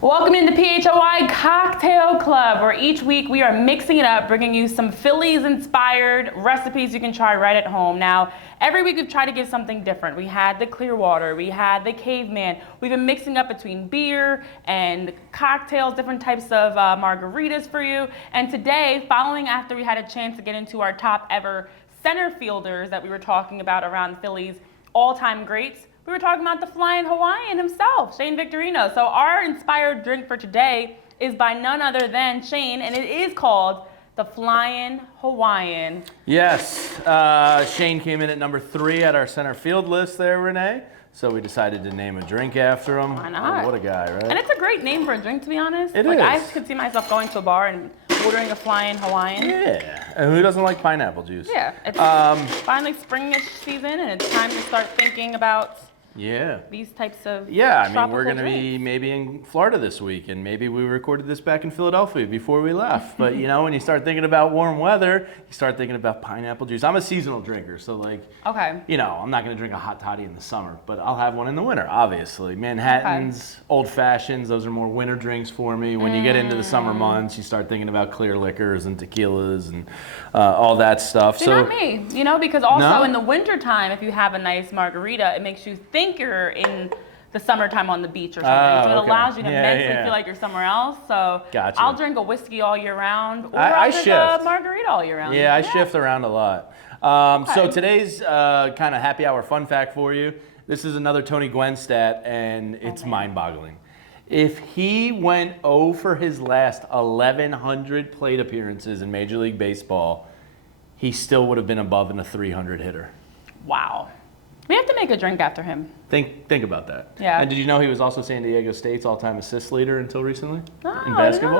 Welcome into PHLY Cocktail Club, where each week we are mixing it up, bringing you some Phillies-inspired recipes you can try right at home. Now, every week we've tried to give something different. We had the Clearwater, we had the Caveman. We've been mixing up between beer and cocktails, different types of margaritas for you. And today, following after we had a chance to get into our top ever center fielders that we were talking about around Phillies all-time greats, we were talking about the Flyin Hawaiian himself, Shane Victorino. So our inspired drink for today is by none other than Shane, and it is called the Flyin Hawaiian. Yes, Shane came in at number 3 at our center field list there, Renee. So we decided to name a drink after him. Why not? Oh, what a guy, right? And it's a great name for a drink, to be honest. It is. I is. could see myself going to a bar and ordering a Flyin Hawaiian. Yeah, and who doesn't like pineapple juice? Yeah, it's finally springish season, and it's time to start thinking about these types of I mean, we're going to drinks. be maybe in Florida this week, and maybe we recorded this back in Philadelphia before we left. But, you know, when you start thinking about warm weather, you start thinking about pineapple juice. I'm a seasonal drinker, so, like, you know, I'm not going to drink a hot toddy in the summer, but I'll have one in the winter, obviously. Manhattans, Old Fashions, those are more winter drinks for me. When you get into the summer months, you start thinking about clear liquors and tequilas and all that stuff. See, not me, you know, because also in the wintertime, if you have a nice margarita, it makes you think you're in the summertime on the beach or something. So it allows you to mentally feel like you're somewhere else. So I'll drink a whiskey all year round, or I'll drink a margarita all year round. Yeah, I shift around a lot. So today's kind of happy hour fun fact for you. This is another Tony Gwynn stat, and it's mind-boggling. If he went 0 for his last 1,100 plate appearances in Major League Baseball, he still would have been above in a 300 hitter. Wow. We have to make a drink after him. Think about that. Yeah. And did you know he was also San Diego State's all-time assist leader until recently in I basketball? didn't know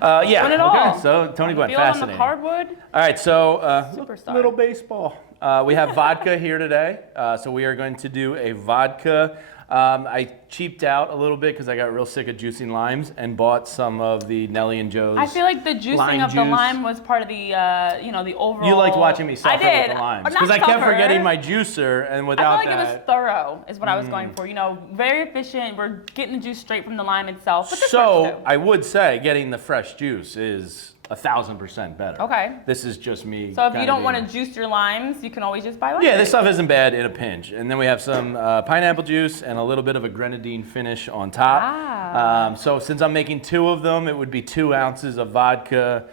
that. Yeah. Won it all. Okay. So Tony Gwynn, Field on fascinating. the hardwood. All right. So Superstar. little baseball. We have vodka here today. So we are going to do a vodka. I cheaped out a little bit because I got real sick of juicing limes and bought some of the Nelly and Joe's. I feel like the juicing of the lime was part of the, you know, the overall. You liked watching me suffer with the limes because I kept forgetting my juicer, and without that. I feel like it was thorough, is what I was going for. You know, very efficient. We're getting the juice straight from the lime itself. But so I would say getting the fresh juice is 1,000% better. Okay. This is just me. So if you don't want to juice your limes, you can always just buy lime. Yeah, this stuff isn't bad in a pinch. And then we have some pineapple juice and a little bit of a grenadine finish on top. So since I'm making 2 of them, it would be 2 ounces of vodka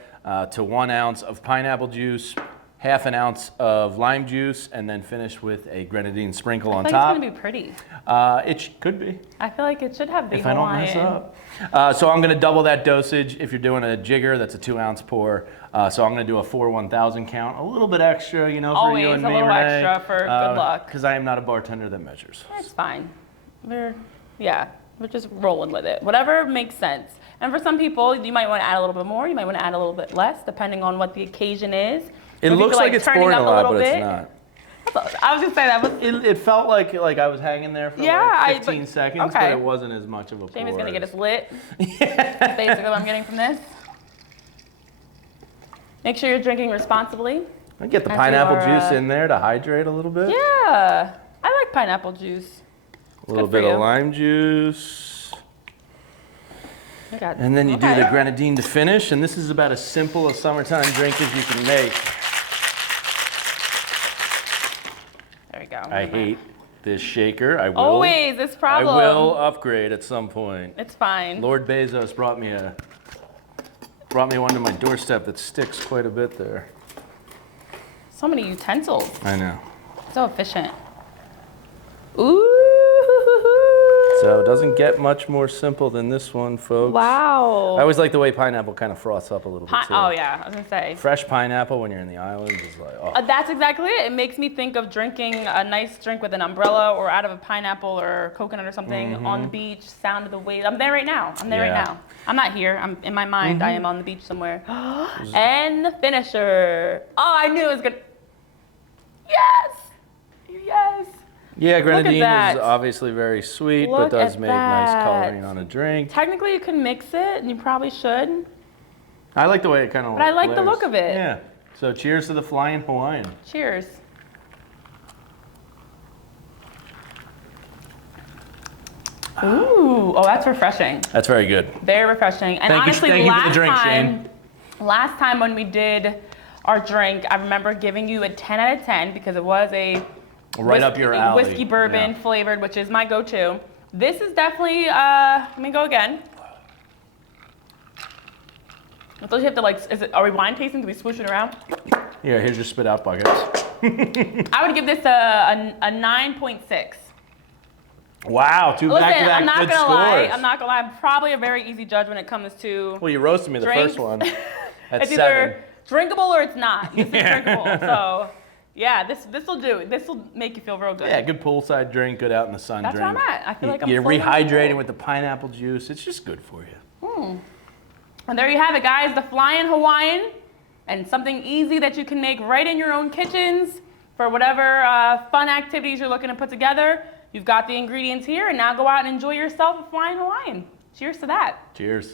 to 1 ounce of pineapple juice, half an ounce of lime juice, and then finish with a grenadine sprinkle on top. It's going to be pretty. It could be. I feel like it should have the if I don't mess up. So I'm going to double that dosage. If you're doing a jigger, that's a 2-ounce pour. So I'm going to do a 4-1,000 count, a little bit extra, you know, for you and me, Always a little Renee, extra for good luck. Because I am not a bartender that measures. It's fine. We're just rolling with it. Whatever makes sense. And for some people, you might want to add a little bit more. You might want to add a little bit less, depending on what the occasion is. It looks like it's pouring a lot, but it's not. I was going to say that was... It felt like I was hanging there for like 15 seconds, but it wasn't as much of a pour. Jamie's going to get us lit. That's basically what I'm getting from this. Make sure you're drinking responsibly. I get the pineapple juice in there to hydrate a little bit. Yeah. I like pineapple juice. A little bit of lime juice. And then you do the grenadine to finish, and this is about as simple a summertime drink as you can make. There we go. I hate this shaker. I will. Always this problem. I will upgrade at some point. It's fine. Lord Bezos brought me one to my doorstep that sticks quite a bit there. So many utensils. I know. So efficient. Ooh. So it doesn't get much more simple than this one, folks. Wow. I always like the way pineapple kind of froths up a little bit too. Oh yeah, I was gonna say. Fresh pineapple when you're in the islands is like, oh. That's exactly it. It makes me think of drinking a nice drink with an umbrella or out of a pineapple or coconut or something on the beach, sound of the waves. I'm there right now. I'm not here. I'm in my mind. I am on the beach somewhere. And the finisher. Oh, I knew it was good. Yes. Yes. Yeah, grenadine is obviously very sweet, but does make nice coloring on a drink. Technically, you can mix it, and you probably should. I like the way it kind of But I like the look of it. Yeah. So cheers to the Flyin Hawaiian. Cheers. Ooh, oh, that's refreshing. That's very good. Very refreshing. And honestly, thank you for the drink, Shane. Last time when we did our drink, I remember giving you a 10 out of 10 because it was a up your alley. Whiskey bourbon flavored, which is my go-to. This is definitely, let me go again. I thought you have to like, are we wine tasting? Do we swoosh it around? Yeah, here's your spit out buckets. I would give this a 9.6. Wow, two back-to-back I'm not good gonna scores. lie. I'm not gonna lie. I'm probably a very easy judge when it comes to. Well, you roasted me the drinks. first one. It's either drinkable or it's not. This is drinkable. So, yeah, this will do. This will make you feel real good. Yeah, good poolside drink, good out in the sun That's drink. where I'm at. I feel like I'm You're floating rehydrating with the pineapple juice. It's just good for you. And there you have it, guys. The Flyin Hawaiian, and something easy that you can make right in your own kitchens for whatever fun activities you're looking to put together. You've got the ingredients here, and now go out and enjoy yourself a Flyin Hawaiian. Cheers to that. Cheers.